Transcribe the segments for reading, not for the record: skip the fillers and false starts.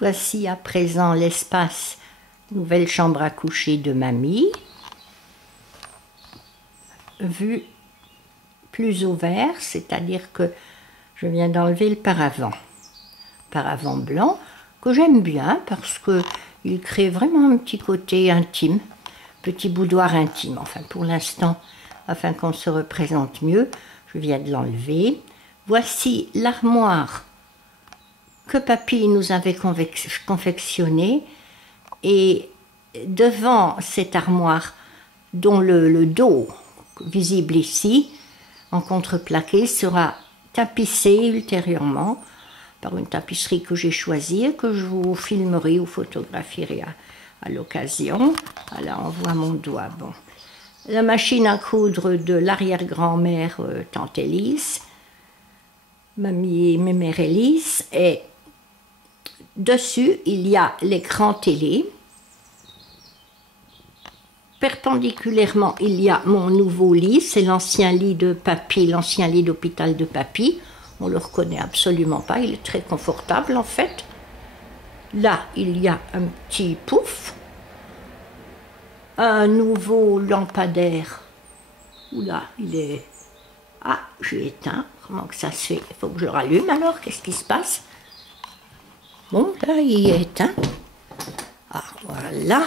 Voici à présent l'espace nouvelle chambre à coucher de mamie. Vue plus ouvert, c'est-à-dire que je viens d'enlever le paravent. Paravent blanc que j'aime bien parce qu'il crée vraiment un petit côté intime, petit boudoir intime. Enfin pour l'instant, afin qu'on se représente mieux, je viens de l'enlever. Voici l'armoire que papy nous avait confectionnée, et devant cette armoire, dont le dos visible ici, en contreplaqué, sera tapissé ultérieurement par une tapisserie que j'ai choisie et que je vous filmerai ou photographierai à l'occasion. Là, on voit mon doigt. Bon. La machine à coudre de l'arrière-grand-mère tante Élise, mamie mère Élise, et dessus, il y a l'écran télé. Perpendiculairement, il y a mon nouveau lit, c'est l'ancien lit de papy, l'ancien lit d'hôpital de papy. On ne le reconnaît absolument pas, il est très confortable en fait. Là, il y a un petit pouf, un nouveau lampadaire. Oula, il est... Ah, j'ai éteint, comment que ça se fait? Il faut que je le rallume alors, qu'est-ce qui se passe? Bon, là, il est éteint. Ah, voilà.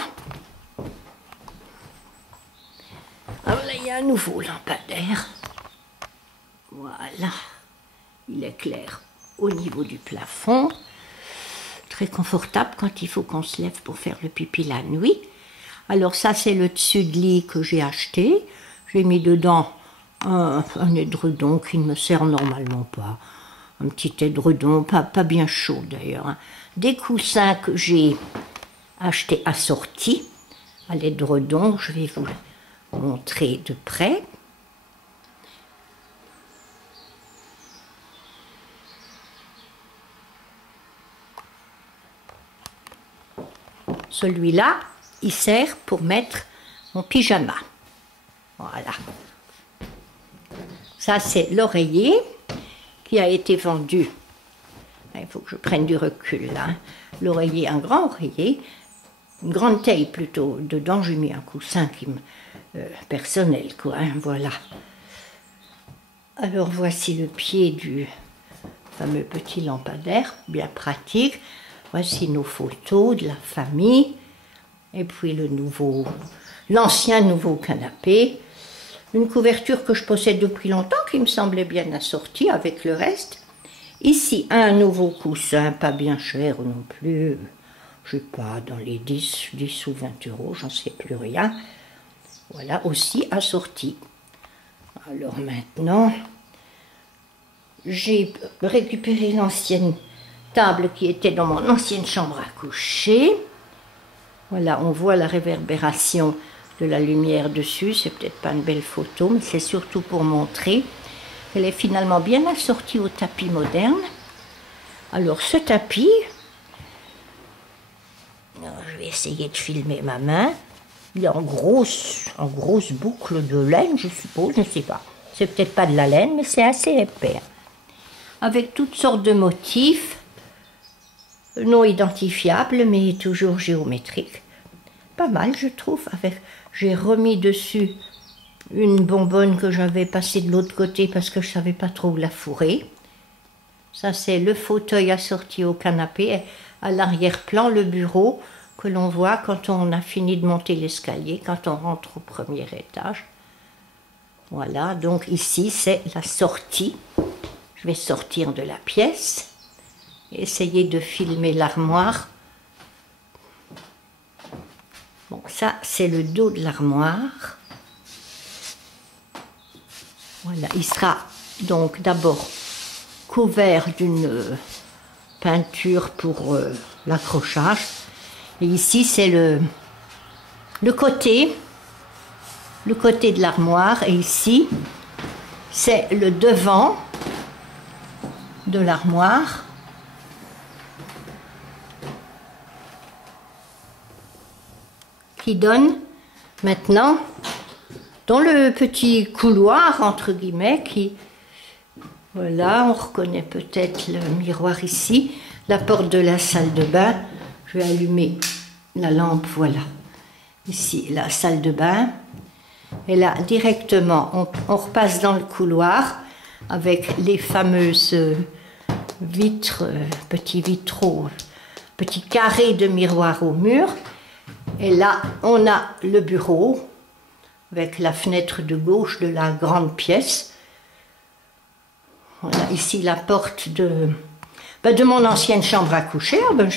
Alors là, il y a un nouveau lampadaire. Voilà. Il éclaire au niveau du plafond. Très confortable quand il faut qu'on se lève pour faire le pipi la nuit. Alors ça, c'est le dessus de lit que j'ai acheté. J'ai mis dedans un édredon qui ne me sert normalement pas. Un petit édredon, pas bien chaud d'ailleurs. Hein. Des coussins que j'ai achetés assortis à l'édredon. Je vais vous le montrer de près. Celui-là, il sert pour mettre mon pyjama. Voilà. Ça, c'est l'oreiller qui a été vendu. Il faut que je prenne du recul là. L'oreiller, un grand oreiller, une grande taille plutôt. Dedans, j'ai mis un coussin qui personnel, quoi. Hein, voilà. Alors, voici le pied du fameux petit lampadaire, bien pratique. Voici nos photos de la famille. Et puis l'ancien nouveau canapé. Une couverture que je possède depuis longtemps, qui me semblait bien assortie avec le reste. Ici, un nouveau coussin, pas bien cher non plus. Je sais pas, dans les 10 ou 20 €, j'en sais plus rien. Voilà, aussi assorti. Alors maintenant, j'ai récupéré l'ancienne table qui était dans mon ancienne chambre à coucher. Voilà, on voit la réverbération de la lumière dessus. C'est peut-être pas une belle photo, mais c'est surtout pour montrer qu'elle est finalement bien assortie au tapis moderne. Alors ce tapis, je vais essayer de filmer ma main. Il est en grosse boucle de laine, je suppose, je ne sais pas. C'est peut-être pas de la laine, mais c'est assez épais. Avec toutes sortes de motifs, non identifiables, mais toujours géométriques. Pas mal, je trouve. J'ai remis dessus une bonbonne que j'avais passée de l'autre côté parce que je ne savais pas trop où la fourrer. Ça, c'est le fauteuil assorti au canapé. À l'arrière-plan, le bureau que l'on voit quand on a fini de monter l'escalier, quand on rentre au premier étage. Voilà, donc ici, c'est la sortie. Je vais sortir de la pièce. Essayer de filmer l'armoire. Bon, ça, c'est le dos de l'armoire. Voilà, il sera donc d'abord couvert d'une peinture pour l'accrochage. Et ici, c'est le côté de l'armoire. Et ici, c'est le devant de l'armoire. Qui donne maintenant dans le petit couloir, entre guillemets, qui, voilà, on reconnaît peut-être le miroir ici, la porte de la salle de bain. Je vais allumer la lampe, voilà. Ici, la salle de bain. Et là, directement, on repasse dans le couloir avec les fameuses vitres, petits vitraux, petits carrés de miroirs au mur. Et là, on a le bureau avec la fenêtre de gauche de la grande pièce. Voilà, ici la porte de mon ancienne chambre à coucher. Ah ben,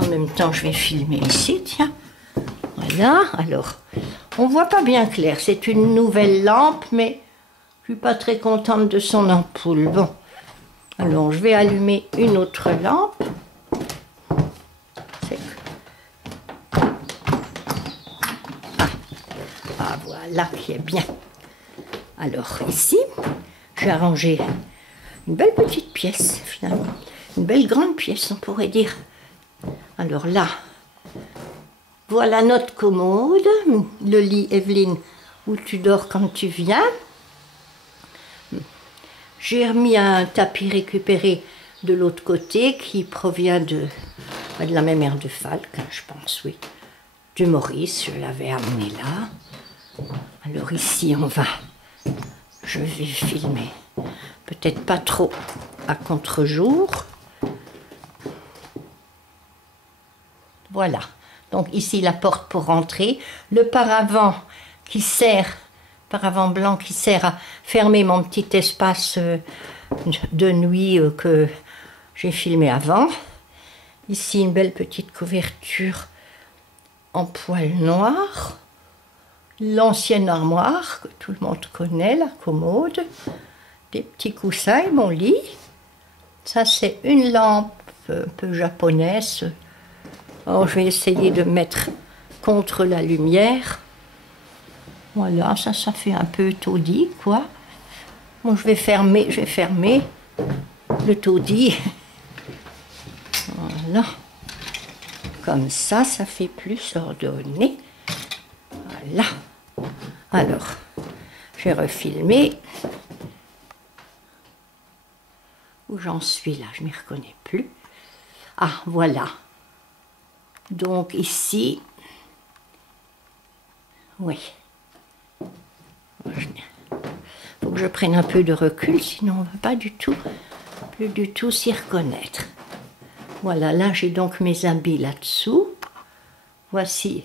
en même temps, je vais filmer ici, tiens. Voilà, alors, on ne voit pas bien clair. C'est une nouvelle lampe, mais je ne suis pas très contente de son ampoule. Bon, alors, je vais allumer une autre lampe. Ah, voilà, qui est bien. Alors, ici, j'ai arrangé une belle petite pièce, finalement. Une belle grande pièce, on pourrait dire. Alors là, voilà notre commode, le lit, Evelyne, où tu dors quand tu viens. J'ai remis un tapis récupéré de l'autre côté qui provient de la même aire de Falk, je pense, oui. De Maurice, je l'avais amené là. Alors ici, je vais filmer. Peut-être pas trop à contre-jour. Voilà. Donc ici, la porte pour rentrer. Le paravent paravent blanc qui sert à fermer mon petit espace de nuit que j'ai filmé avant. Ici, une belle petite couverture en poil noir. L'ancienne armoire que tout le monde connaît, la commode. Des petits coussins et mon lit. Ça, c'est une lampe un peu japonaise. Alors, je vais essayer de mettre contre la lumière. Voilà, ça fait un peu taudis, quoi. Bon, je vais fermer le taudis. Voilà. Comme ça fait plus ordonné. Voilà. Alors, je vais refilmer. Où j'en suis là, je ne m'y reconnais plus. Ah, voilà. Donc ici, oui. Il faut que je prenne un peu de recul, sinon on ne va pas plus du tout s'y reconnaître. Voilà, là j'ai donc mes habits là-dessous. Voici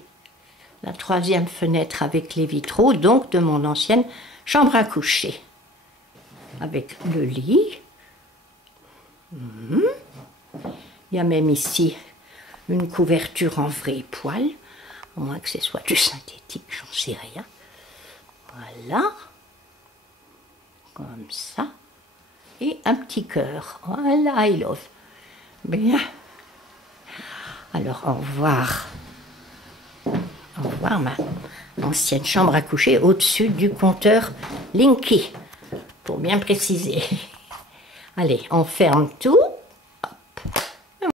la troisième fenêtre avec les vitraux, donc de mon ancienne chambre à coucher. Avec le lit. Il y a même ici une couverture en vrai poil, à moins que ce soit du synthétique, j'en sais rien. Voilà, comme ça, et un petit cœur. Voilà, I love. Bien. Alors, au revoir. Au revoir, ma ancienne chambre à coucher au-dessus du compteur Linky, pour bien préciser. Allez, on ferme tout.